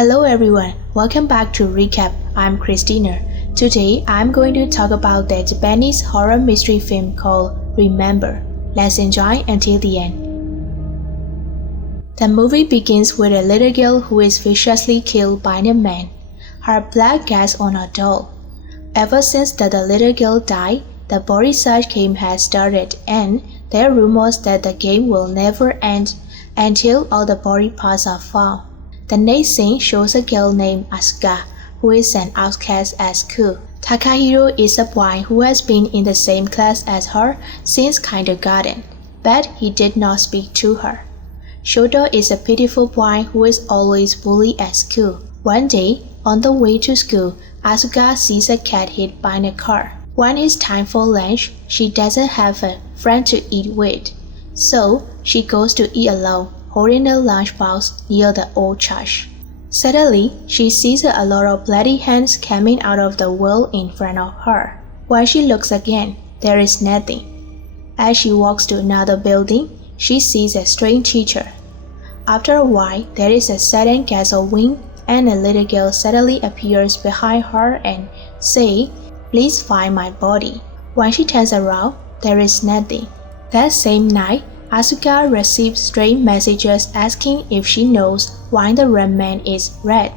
Hello everyone, welcome back to Recap. I'm Christina. Today I'm going to talk about the Japanese horror mystery film called Remember. Let's enjoy until the end. The movie begins with a little girl who is viciously killed by a man. Her blood gets on a doll. Ever since the little girl died, the body search game has started and there are rumors that the game will never end until all the body parts are found. The next scene shows a girl named Asuka, who is an outcast at school. Takahiro is a boy who has been in the same class as her since kindergarten, but he did not speak to her. Shoto is a pitiful boy who is always bullied at school. One day, on the way to school, Asuka sees a cat hit by a car. When it's time for lunch, she doesn't have a friend to eat with, so she goes to eat alone, holding a lunchbox near the old church. Suddenly, she sees a lot of bloody hands coming out of the wall in front of her. When she looks again, there is nothing. As she walks to another building, she sees a strange teacher. After a while, there is a sudden gust of wind and a little girl suddenly appears behind her and says, "Please find my body." When she turns around, there is nothing. That same night, Asuka receives strange messages asking if she knows why the red man is red.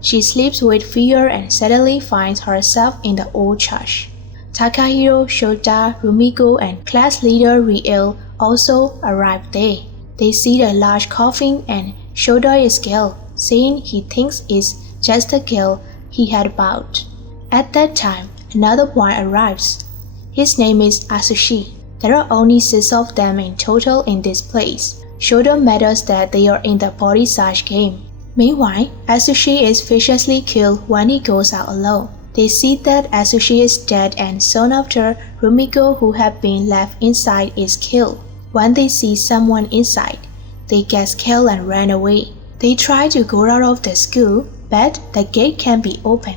She sleeps with fear and suddenly finds herself in the old church. Takahiro, Shota, Rumiko, and class leader Riel also arrive there. They see the large coffin and Shota is scared, saying he thinks it's just the girl he had bought. At that time, another boy arrives. His name is Atsushi. There are only 6 of them in total in this place. Shoto matters that they are in the body search game. Meanwhile, Atsushi is viciously killed when he goes out alone. They see that Atsushi is dead and soon after, Rumiko, who had been left inside, is killed. When they see someone inside, they get scared and run away. They try to go out of the school, but the gate can't be opened.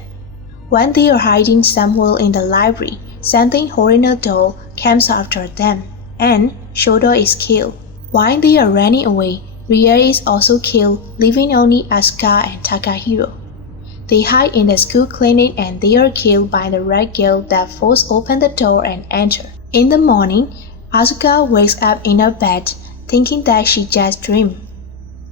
When they are hiding somewhere in the library, something holding a doll comes after them, and Shoto is killed. While they are running away, Rie is also killed, leaving only Asuka and Takahiro. They hide in the school clinic and they are killed by the red girl that forces open the door and enter. In the morning, Asuka wakes up in her bed, thinking that she just dreamed.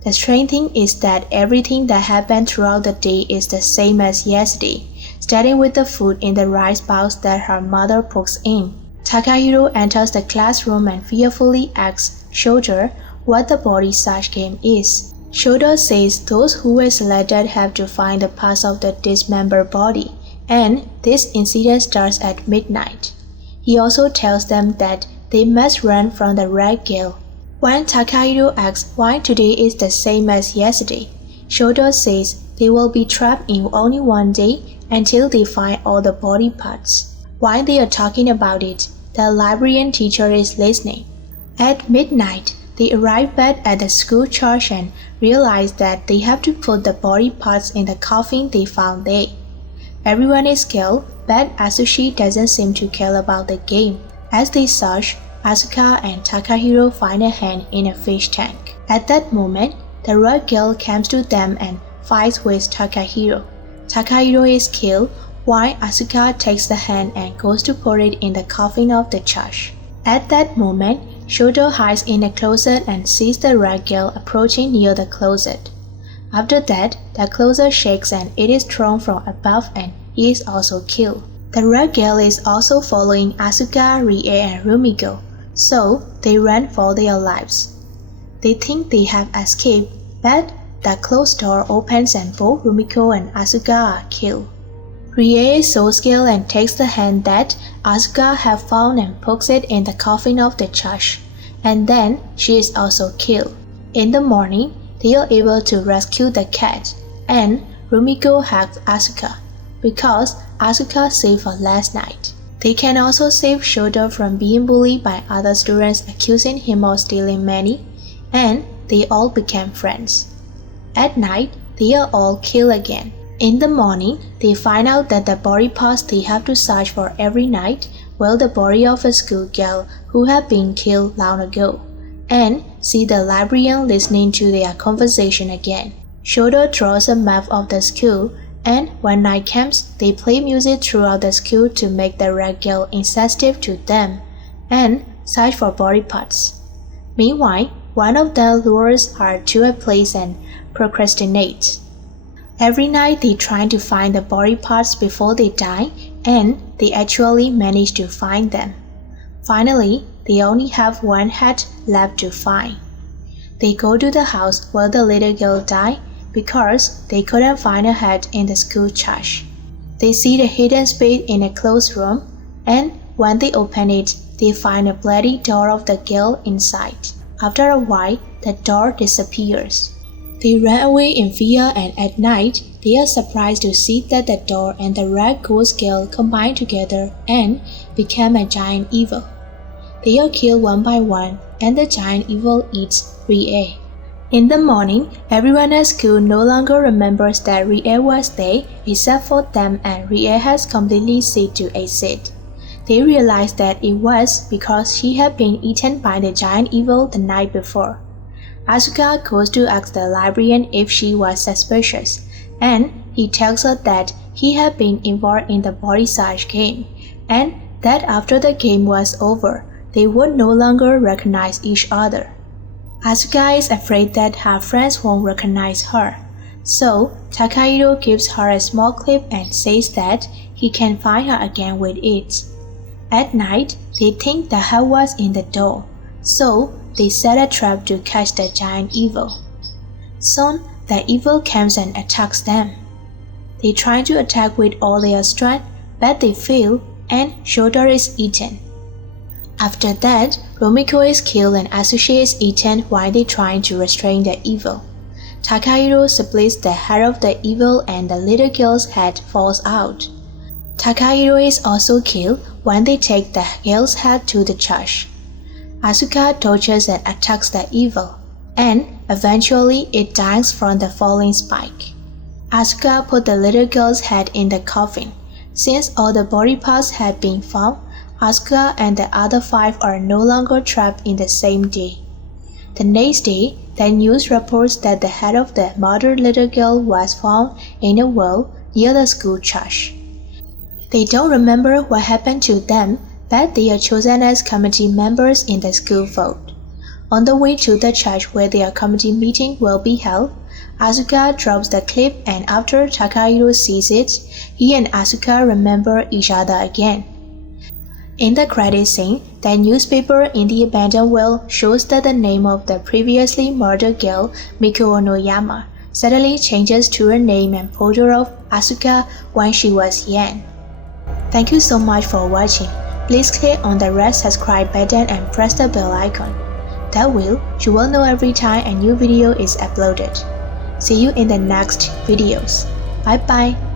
The strange thing is that everything that happened throughout the day is the same as yesterday, starting with the food in the rice box that her mother puts in. Takahiro enters the classroom and fearfully asks Shoto what the body search game is. Shoto says those who were selected have to find the parts of the dismembered body, and this incident starts at midnight. He also tells them that they must run from the red girl. When Takahiro asks why today is the same as yesterday, Shoto says they will be trapped in only one day until they find all the body parts. While they are talking about it, the librarian teacher is listening. At midnight, they arrive back at the school church and realize that they have to put the body parts in the coffin they found there. Everyone is scared, but Atsushi doesn't seem to care about the game. As they search, Asuka and Takahiro find a hand in a fish tank. At that moment, the red girl comes to them and fights with Takahiro. Takahiro is killed, while Asuka takes the hand and goes to put it in the coffin of the church. At that moment, Shoto hides in a closet and sees the red girl approaching near the closet. After that, the closet shakes and it is thrown from above and he is also killed. The red girl is also following Asuka, Rie, and Rumiko, so they run for their lives. They think they have escaped, but the closed door opens and both Rumiko and Asuka are killed. Rie is so scared and takes the hand that Asuka have found and puts it in the coffin of the church, and then she is also killed. In the morning, they are able to rescue the cat, and Rumiko hugs Asuka, because Asuka saved her last night. They can also save Shoto from being bullied by other students accusing him of stealing money, and they all became friends. At night, they are all killed again. In the morning, they find out that the body parts they have to search for every night were the body of a schoolgirl who had been killed long ago, and see the librarian listening to their conversation again. Shota draws a map of the school, and when night comes, they play music throughout the school to make the red girl insensitive to them and search for body parts. Meanwhile, one of them lures her to a place and procrastinates. Every night they try to find the body parts before they die, and they actually manage to find them. Finally, they only have one head left to find. They go to the house where the little girl died because they couldn't find her head in the school trash. They see the hidden space in a closed room, and when they open it, they find a bloody door of the girl inside. After a while, the door disappears. They ran away in fear, and at night, they are surprised to see that the door and the red ghost girl combined together and became a giant evil. They are killed one by one, and the giant evil eats Rie. In the morning, everyone at school no longer remembers that Rie was there except for them, and Rie has completely ceased to exist. They realize that it was because she had been eaten by the giant evil the night before. Asuka goes to ask the librarian if she was suspicious, and he tells her that he had been involved in the body search game, and that after the game was over, they would no longer recognize each other. Asuka is afraid that her friends won't recognize her, so Takahiro gives her a small clip and says that he can find her again with it. At night, they think the head was in the door, so they set a trap to catch the giant evil. Soon, the evil comes and attacks them. They try to attack with all their strength, but they fail, and Shota is eaten. After that, Rumiko is killed and Asushi is eaten while they try to restrain the evil. Takahiro splits the head of the evil and the little girl's head falls out. Takahiro is also killed when they take the girl's head to the church. Asuka tortures and attacks the evil, and eventually it dies from the falling spike. Asuka put the little girl's head in the coffin. Since all the body parts had been found, Asuka and the other 5 are no longer trapped in the same day. The next day, the news reports that the head of the murdered little girl was found in a well near the school church. They don't remember what happened to them, but they are chosen as committee members in the school vote. On the way to the church where their committee meeting will be held, Asuka drops the clip, and after Takahiro sees it, he and Asuka remember each other again. In the credit scene, the newspaper in the abandoned well shows that the name of the previously murdered girl, Miko Onoyama, suddenly changes to her name and photo of Asuka when she was young. Thank you so much for watching. Please click on the red subscribe button and press the bell icon. That way, you will know every time a new video is uploaded. See you in the next videos. Bye bye.